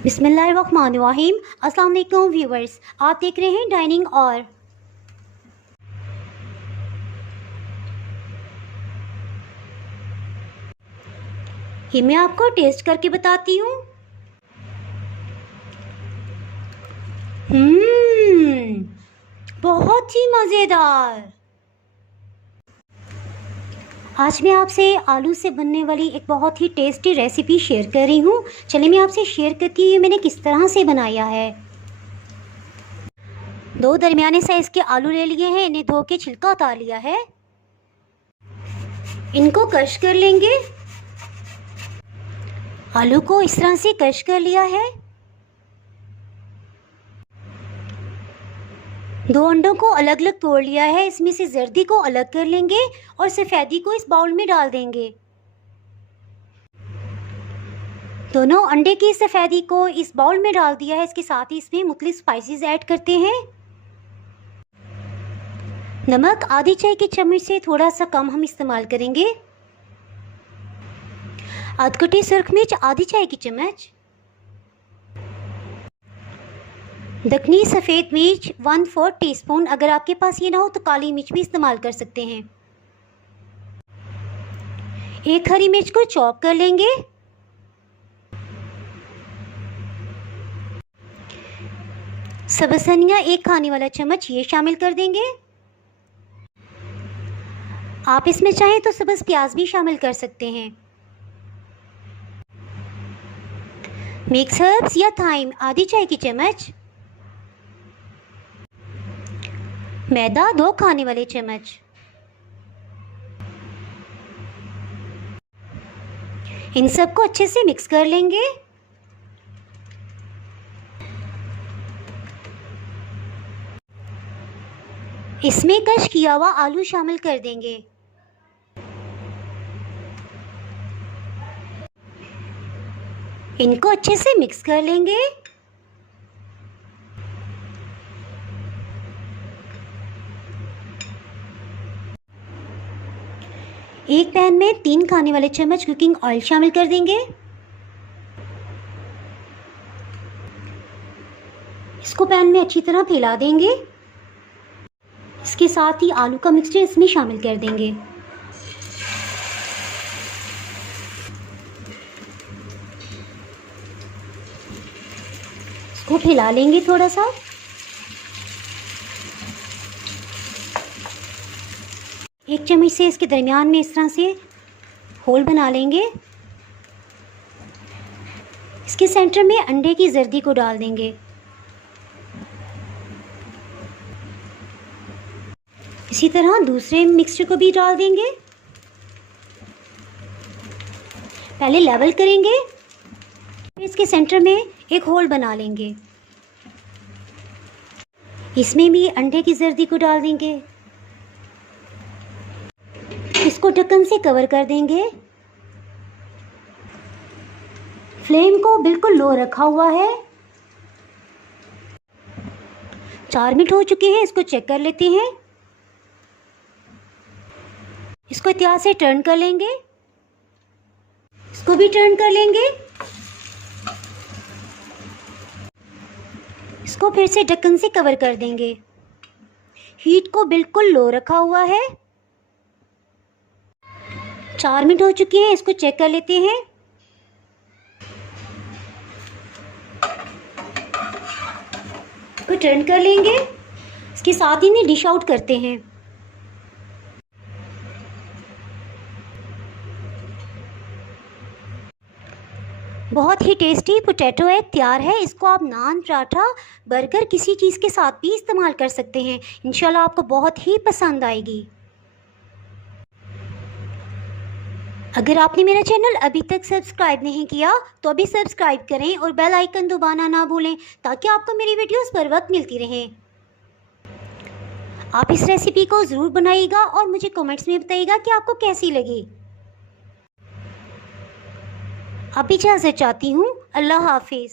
बिस्मिल्लाहिर्रहमानिर्रहीम। अस्सलाम वालेकुम व्यूवर्स, आप देख रहे हैं डाइनिंग और ये मैं आपको टेस्ट करके बताती हूँ। बहुत ही मज़ेदार। आज मैं आपसे आलू से बनने वाली एक बहुत ही टेस्टी रेसिपी शेयर कर रही हूँ। चलिए मैं आपसे शेयर करती हूँ मैंने किस तरह से बनाया है। 2 दरमियाने साइज़ के आलू ले लिए हैं, इन्हें धो के छिलका उतार लिया है। इनको क्रश कर लेंगे। आलू को इस तरह से क्रश कर लिया है। 2 अंडों को अलग अलग तोड़ लिया है। इसमें से जर्दी को अलग कर लेंगे और सफ़ेदी को इस बाउल में डाल देंगे। दोनों अंडे की सफ़ेदी को इस बाउल में डाल दिया है। इसके साथ ही इसमें मुख्तलिफ स्पाइसेस ऐड करते हैं। नमक आधी चाय की चम्मच से थोड़ा सा कम हम इस्तेमाल करेंगे। आध कटी सुर्ख मिर्च आधी चाय की चम्मच। दखनी सफ़ेद मिर्च 1/4 टीस्पून। अगर आपके पास ये ना हो तो काली मिर्च भी इस्तेमाल कर सकते हैं। 1 हरी मिर्च को चॉप कर लेंगे। सब्ज़ धनिया 1 खाने वाला चम्मच ये शामिल कर देंगे। आप इसमें चाहें तो सब्ज़ प्याज भी शामिल कर सकते हैं। मिक्स हर्ब्स या थाइम आधी चाय की चम्मच। मैदा 2 खाने वाले चम्मच। इन सबको अच्छे से मिक्स कर लेंगे। इसमें क्रश किया हुआ आलू शामिल कर देंगे। इनको अच्छे से मिक्स कर लेंगे। एक पैन में 3 खाने वाले चम्मच कुकिंग ऑयल शामिल कर देंगे। इसको पैन में अच्छी तरह फैला देंगे। इसके साथ ही आलू का मिक्सचर इसमें शामिल कर देंगे। इसको फैला लेंगे थोड़ा सा। एक चम्मच से इसके दरमियान में इस तरह से होल बना लेंगे। इसके सेंटर में अंडे की जर्दी को डाल देंगे। इसी तरह दूसरे मिक्सचर को भी डाल देंगे। पहले लेवल करेंगे, फिर इसके सेंटर में एक होल बना लेंगे। इसमें भी अंडे की जर्दी को डाल देंगे। इसको ढक्कन से कवर कर देंगे। फ्लेम को बिल्कुल लो रखा हुआ है। 4 मिनट हो चुके हैं। इसको चेक कर लेते हैं। इसको एहतियात से टर्न कर लेंगे। इसको भी टर्न कर लेंगे। इसको फिर से ढक्कन से कवर कर देंगे। हीट को बिल्कुल लो रखा हुआ है। 4 मिनट हो चुके हैं। इसको चेक कर लेते हैं। इसको टर्न कर लेंगे। इसके साथ ही इन्हें डिश आउट करते हैं। बहुत ही टेस्टी पोटैटो एग तैयार है। इसको आप नान, पराठा, बर्गर किसी चीज़ के साथ भी इस्तेमाल कर सकते हैं। इंशाल्लाह आपको बहुत ही पसंद आएगी। अगर आपने मेरा चैनल अभी तक सब्सक्राइब नहीं किया तो अभी सब्सक्राइब करें और बेल आइकन दबाना ना भूलें ताकि आपको मेरी वीडियोस बर वक्त मिलती रहें। आप इस रेसिपी को ज़रूर बनाइएगा और मुझे कमेंट्स में बताइएगा कि आपको कैसी लगी। अब इजाज़त चाहती हूँ। अल्लाह हाफिज़।